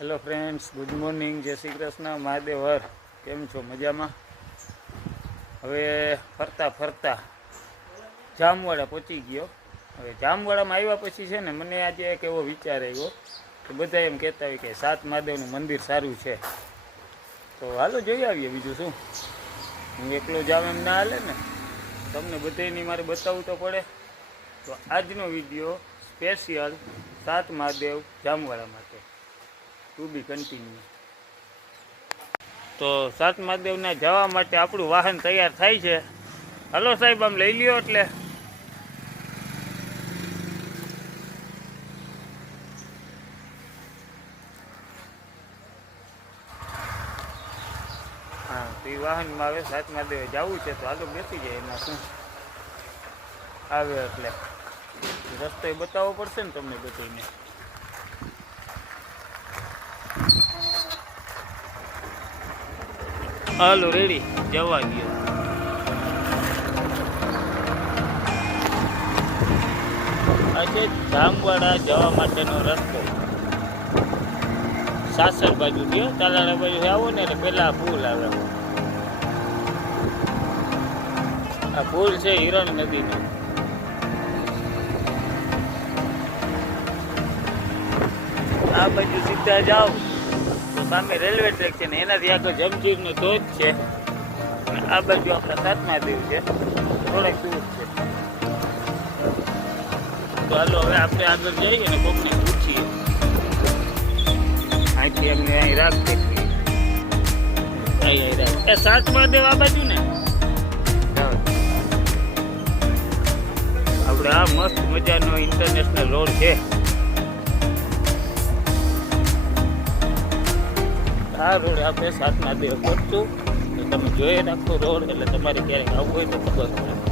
Hello friends good morning જય શ્રી કૃષ્ણ મહાદેવ હર કેમ છો? મજામાં? હવે ફરતા ફરતા જામવાડા પહોંચી ગયો. હવે જામવાડામાં આવ્યા પછી છે ને મને આજે એક એવો વિચાર આવ્યો કે બધા એમ કહેતા હોય કે સાત મહાદેવનું મંદિર સારું છે. તો હાલો જોઈ આવીએ બીજું શું? હું એકલો જાવ એમ ના હાલે ને. તમને બધાની મારે બતાવવું તો પડે. તો આજનો વીડિયો સ્પેશિયલ સાત મહાદેવ જામવાડા માટે. ટુ બી કન્ટિન્યુ તો સાત મહાદેવના જવા માટે આપણું વાહન તૈયાર થાય છે. હલો સાહેબ, આમ લઈ લ્યો એટલે. હા, તો વાહનમાં આવે સાત મહાદેવે જવું છે, તો હાલો બેસી જાય એમાં શું. આવે એટલે. રસ્તો બતાવવો પડશે ને તમને બધાને હાલો રેડી જવા ગયો આ છે જામવાડા જવા માટેનો રસ્તો. સાસર બાજુ ગયો તાલાડા બાજુ આવો ને એટલે પેલા પુલ આવે. આ પુલ છે હિરણ નદીનો. આ બાજુ સીધા જાઓ. સામે રેલવે ટ્રેક છે ને એનાથી આગળ જમજીરનો ધોધ છે. અને આ બાજુ આપણા સાતમા દેવ છે. થોડાક દૂર છે. તો હાલો હવે આપણે આગળ જઈએ ને કોકને પૂછીએ. અહીંથી અમને અહીં રાખ રાખ એ સાતમા દેવ આ બાજુ ને? આપણે આ મસ્ત મજાનો ઇન્ટરનેશનલ રોડ છે. આ રોડ આપણે સાતના દેવ કરશું તમે જોઈ રાખો રોડ, એટલે તમારે ક્યારેક આવવું હોય તો ખબર પડે.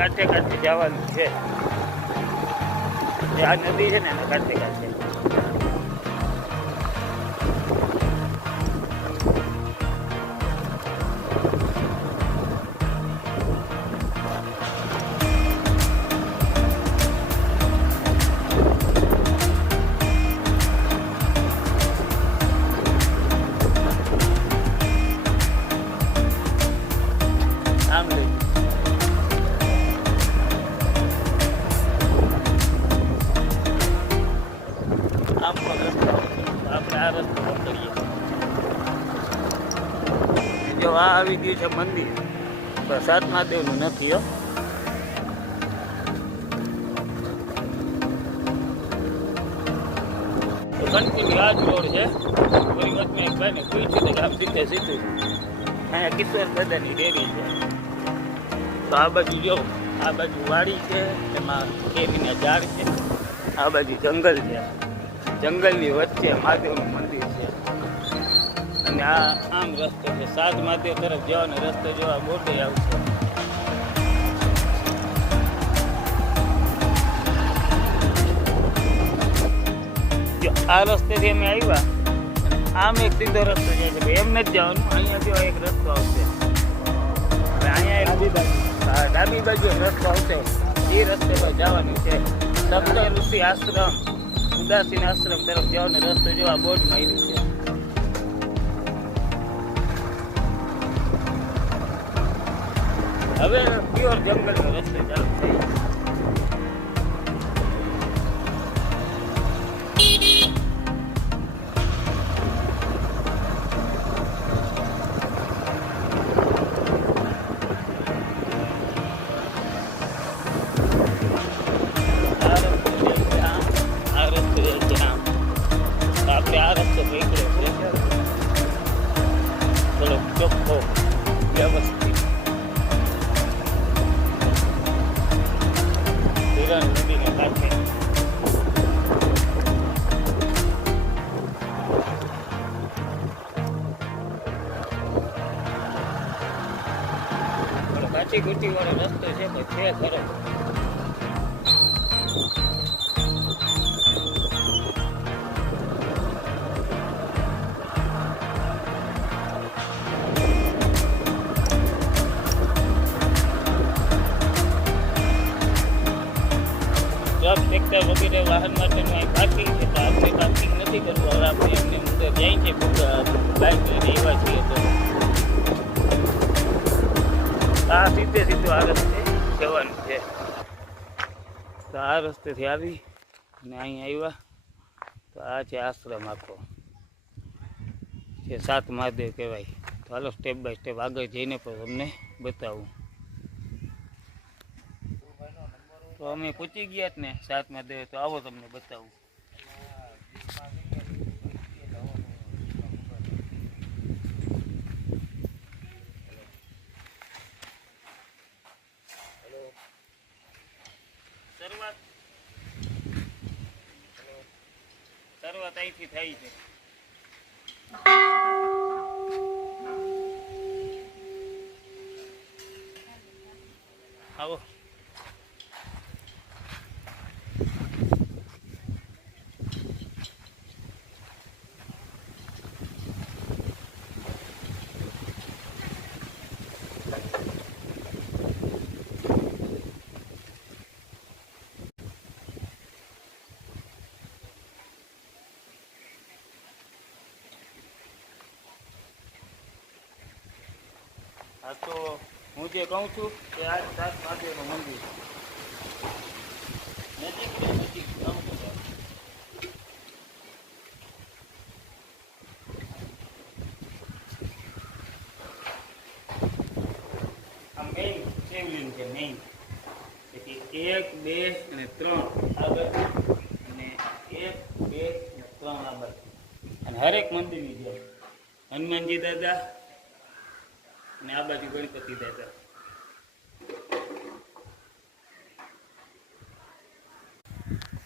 કાંઠે કાંઠે જવાનું છે. આ નદી છે ને એના કાંઠે કાંઠે છે મંદિર. પ્રસાદ મહાદેવનું નથી, હો. કન્ટિન્યુ આ રોડ છે. ફરી વખત એક ભાઈને પૂછ્યું તો સીધે. અહીંયા કિશોર બધાની ડેરી છે. તો આ બાજુ જો, આ બાજુ વાડી છે, એમાં કેરીના ઝાડ છે. આ બાજુ જંગલ છે. જંગલની વચ્ચે મહાદેવનું અને આ આમ રસ્તો છે. સાત મહાદેવ તરફ જવાનો રસ્તો જોવા બોટે આવશે આ રસ્તેથી અમે આવ્યા આમ એક સીધો રસ્તો જાય છે. એમ નથી જવાનું અહીંયા જો એક રસ્તો આવશે. હવે અહીંયા એક ડાબી બાજુ. રસ્તો આવશે. એ રસ્તે પર જવાનું છે. સપ્ત ઋષિ આશ્રમ ઉદાસીન આશ્રમ તરફ જવાનો રસ્તો જો આ બોર્ડ માર્યું છે. હવે પ્યોર જંગલનો રસ્તો ચાલુ થઈ ઊંચી ગુટી વાળો રસ્તો છે, તો છે ખરો. વગેરે વાહન અહીં પાર્કિંગ પાર્કિંગ નથી કરવું. હવે આપણે એમને અંદર જાય છે લઈને એવા છીએ તો. આ સીધે સીધું આ રસ્તે જવાનું છે. તો આ રસ્તેથી આવી અને અહીં આવ્યા. તો આ છે આશ્રમ આખો. જે સાત મહાદેવ કહેવાય. તો હાલો સ્ટેપ બાય સ્ટેપ આગળ જઈને પણ તમને બતાવું. તો અમે પૂછી ગયા જ ને સાત મહાદેવ. તો આવો તમને બતાવું શરૂઆત શરૂઆત અહીંથી થાય છે. આવો. તો હું જે કહું છું કે આ સાત મહાદેવનું મંદિર નજીક નજીક. મેઇન શિવલિંગ છે મેઇન તેથી એક, બે અને ત્રણ આગળ અને એક, બે ત્રણ આગળ. અને હરેક મંદિરની જેમ હનુમાનજી દાદા અને આ બાજુ ગણપતિ દાદા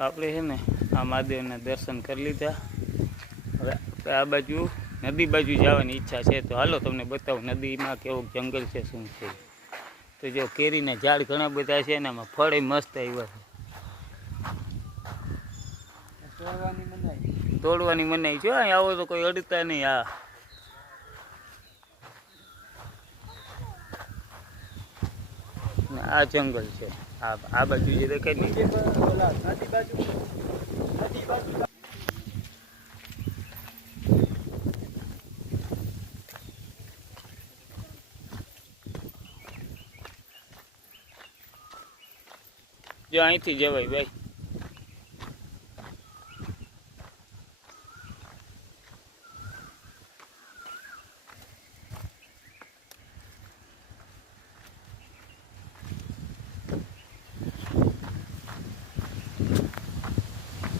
આપણે છે ને આ મહાદેવના દર્શન કરી લીધા. હવે આ બાજુ નદી બાજુ જવાની ઈચ્છા છે. તો હાલો તમને બતાવું નદીમાં કેવું જંગલ છે શું છે. તો જો કેરીના ઝાડ ઘણા બધા છે ને એમાં ફળ મસ્ત આવ્યા છે. તોડવાની મનાઈ. અહીં આવો તો કોઈ અડતા નહીં આ. આ જંગલ છે. આ આ બાજુ જે દેખાય ને જો અહીંથી જવાય ભાઈ.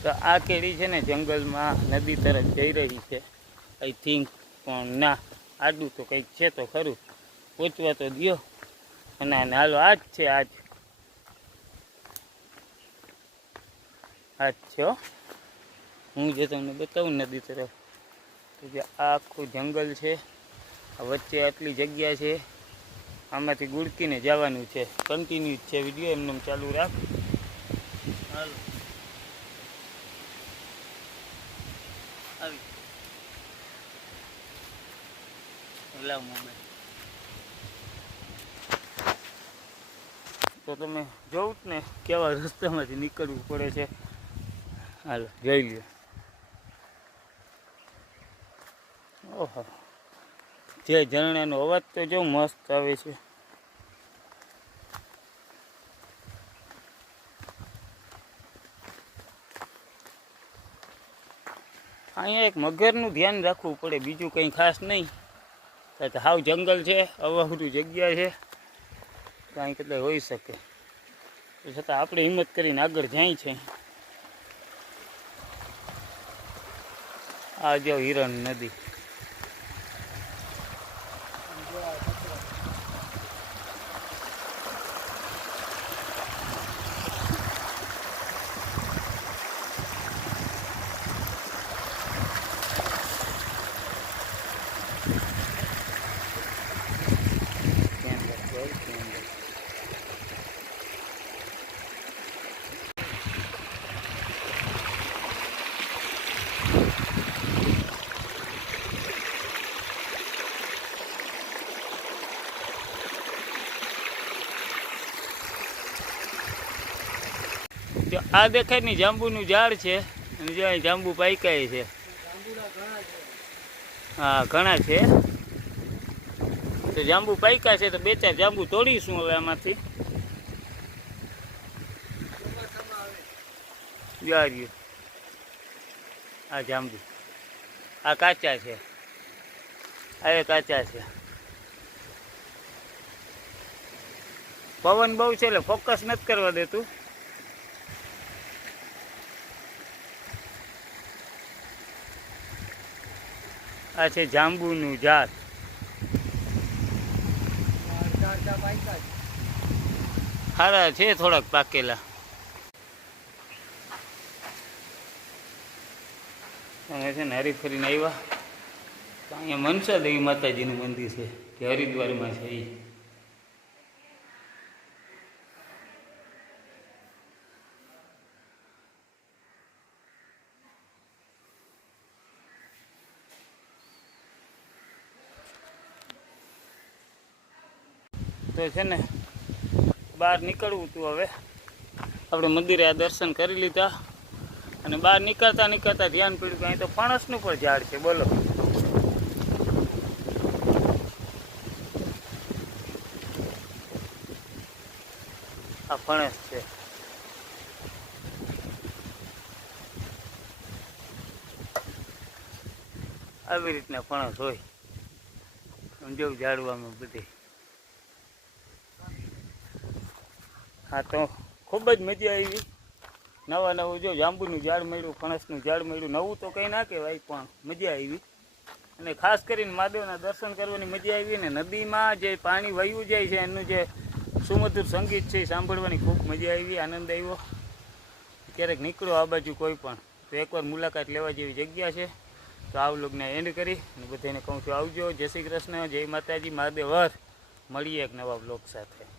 તો આ કેળી છે ને જંગલમાં નદી તરફ જઈ રહી છે. આઈ થિંક પણ ના, આડું તો કંઈક છે તો ખરું. પહોંચવા તો દો અને હાલો, આ જ છે આજ આ જ છે હું. જે તમને બતાવું નદી તરફ. તો જે આખું જંગલ છે વચ્ચે આટલી જગ્યા છે, આમાંથી ગુડકીને જવાનું છે. કન્ટિન્યુ છે, વીડિયો એમને એમ ચાલુ રાખ. હાલો આવી લાવ તો તમે જોઉં જ ને કેવા રસ્તામાંથી નીકળવું પડે છે. હાલો, જોઈ લ્યો. ઓહો. જે ઝરણાનો અવાજ તો જો મસ્ત આવે છે. અહીંયા એક મગરનું ધ્યાન રાખવું પડે, બીજું કંઈ ખાસ નહીં. તો હાવ જંગલ છે અવાહરું જગ્યા છે. કાંઈ કેટલાય હોઈ શકે. તો છતાં આપણે હિંમત કરીને આગળ જાય છે. આ જો હિરણ નદી કેમ રાખો, કેમ રાખો. આ દેખાય ને જાંબુનું ઝાડ છે અને જો અહીં જાંબુ પાઈકાય છે. હા, ઘણા છે. તો જાંબુ પાઈકા છે તો બે ચાર જાંબુ તોડીશું હવે આમાંથી. જાર્યું આ જાંબુ. આ કાચા છે. આ એ કાચા છે. પવન બહુ છે એટલે ફોકસ નથી કરવા દેતું. આ છે જાંબુનું ઝાડ. સારા છે થોડાક પાકેલા. અમે છે ને હરીફરીને આવ્યા અહીંયા મનસા દેવી માતાજીનું મંદિર છે જે હરિદ્વારમાં છે એ તો છે ને બહાર નીકળવું હતું હવે. આપણે મંદિરે આ દર્શન કરી લીધા. અને બહાર નીકળતા નીકળતા ધ્યાન પડ્યું કે અહીં તો ફણસનું પણ ઝાડ છે, બોલો. આ ફણસ છે. આવી રીતના ફણસ હોય. સમજો ઝાડવામાં બધી. હા, તો ખૂબ જ મજા આવી. નવા નવું જો જાંબુનું ઝાડ મળ્યું, ફણસનું ઝાડ મળ્યું, નવું તો કંઈ ના કહેવાય, પણ મજા આવી. અને ખાસ કરીને મહાદેવના દર્શન કરવાની મજા આવી ને નદીમાં જે પાણી વહ્યું જાય છે, એનું જે સુમધુર સંગીત છે, એ સાંભળવાની ખૂબ મજા આવી, આનંદ આવ્યો. ક્યારેક નીકળો આ બાજુ કોઈ પણ, તો એકવાર મુલાકાત લેવા જેવી જગ્યા છે, તો આ લોકને એન્ડ કરી અને બધાને કહું છું આવજો. જય શ્રી કૃષ્ણ, જય માતાજી, મહાદેવ, હર. મળીએ એક નવા વ્લોગ સાથે.